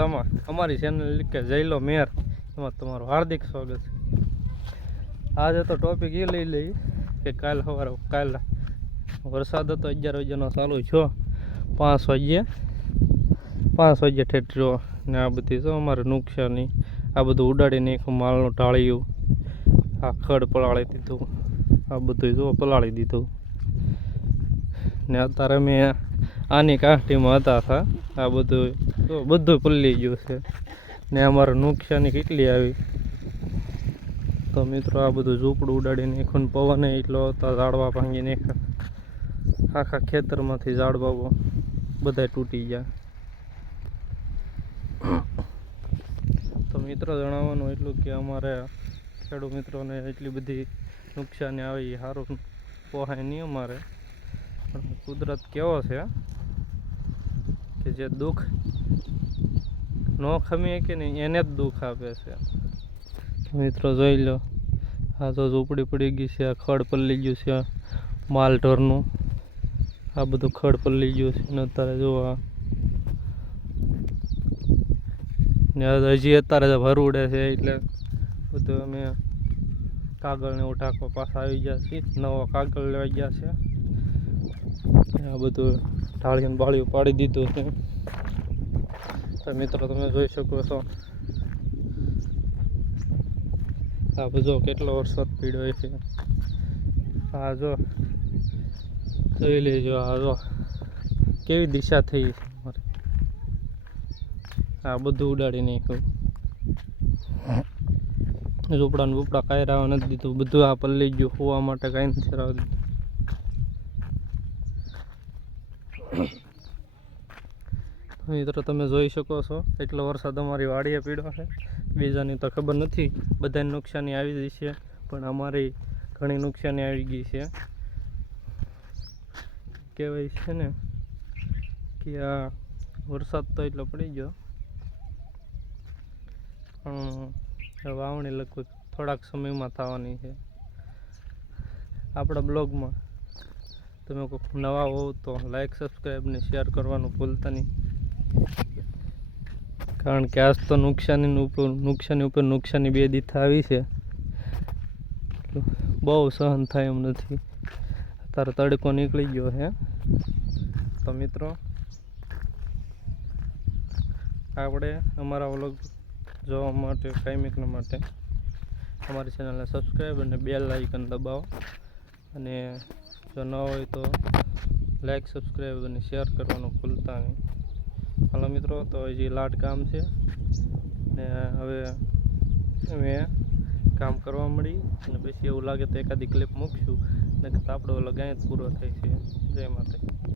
અમારી ચેનલ કે જયલો મેર એમાં તમારું હાર્દિક સ્વાગત છે। આજે તો ટોપિક એ લઈ લઈ કે કાલ વરસાદ હતો 11 વાગ્યાનો ચાલુ છો 5 વાગ્યે ઠેઠ ને આ બધી તો અમારે નુકસાની આ બધું ઉડાડી નાખ્યું માલનું ટાળિયું આ ખડ પલાળી દીધું આ બધું જો પલાળી દીધું ને અત્યારે મેં આની કાંઠીમાં હતા આ બધું પલળી ગયું છે ને અમારે નુકસાની કેટલી આવી તો મિત્રો આ બધું ઝૂંપડું ઉડાડી નાખ્યું ને પવન એટલો હતા ઝાડવા ભાંગી નાખ્યા આખા ખેતરમાંથી ઝાડવા બધા તૂટી ગયા। તો મિત્રો જણાવવાનું એટલું કે અમારે ખેડૂત મિત્રોને એટલી બધી નુકસાની આવી સારું પોહાય નહીં અમારે પણ કુદરત કેવો છે કે જે દુઃખ ન ખમીએ કે નહીં એને જ દુઃખ આપે છે। મિત્રો જોઈ લો આ તો ઝૂંપડી પડી ગઈ છે આ ખડ પલળી ગયું છે માલ ઢોરનું આ બધું ખડ પલળી ગયું છે ને અત્યારે જોવા ને હજી અત્યારે ભર ઉડે છે એટલે બધું અમે કાગળને એવું ઢાંકવા પાછા આવી ગયા છીએ નવો કાગળ લેવા ગયા છે આ બધું ઢાળીને બાળીઓ પાડી દીધું છે। તો મિત્રો તમે જોઈ શકો છો આ બધો કેટલો વરસાદ પડ્યો છે આ જોઈ લેજો આ જો કેવી દિશા થઈ છે અમારે આ બધું ઉડાડી નાખ્યું ઝૂંપડા ને બૂપડા કાંઈ રાવા નથી દીધું બધું આ પલળી ગયું હોવા માટે કાંઈ નથી રાવા દીધું। મિત્રો તમે જોઈ શકો છો એટલો વરસાદ અમારી વાડીએ પીડ્યો છે બીજાની તો ખબર નથી બધાની નુકસાની આવી ગઈ છે પણ અમારી ઘણી નુકસાની આવી ગઈ છે। કહેવાય છે ને કે આ વરસાદ તો એટલો પડી ગયો પણ વાવણી લગભગ થોડાક સમયમાં થવાની છે। આપણા બ્લોગમાં તમે કોઈ નવા હોવ તો લાઈક સબસ્ક્રાઈબ ને શેર કરવાનું ભૂલતા નહીં કારણ કે આજ તો નુકસાની ઉપર નુકસાની બે દીઠ આવી છે બહુ સહન થાય એમ નથી અત્યારે તડકો નીકળી ગયો છે। તો મિત્રો આપણે અમારા વ્લોગ જોવા માટે કાયમિકના માટે અમારી ચેનલને સબસ્ક્રાઈબ અને બેલ આઇકન દબાવો અને જો ન હોય તો લાઈક સબસ્ક્રાઈબ અને શેર કરવાનું ભૂલતા નહીં। હાલો મિત્રો તો હજી લાટ કામ છે ને હવે અમે કામ કરવા મળી અને પછી એવું લાગે તો એકાદી ક્લિપ મૂકશું ને આપણો વ્લોગ અહીંયા જ પૂરો થાય છે। જય માતા।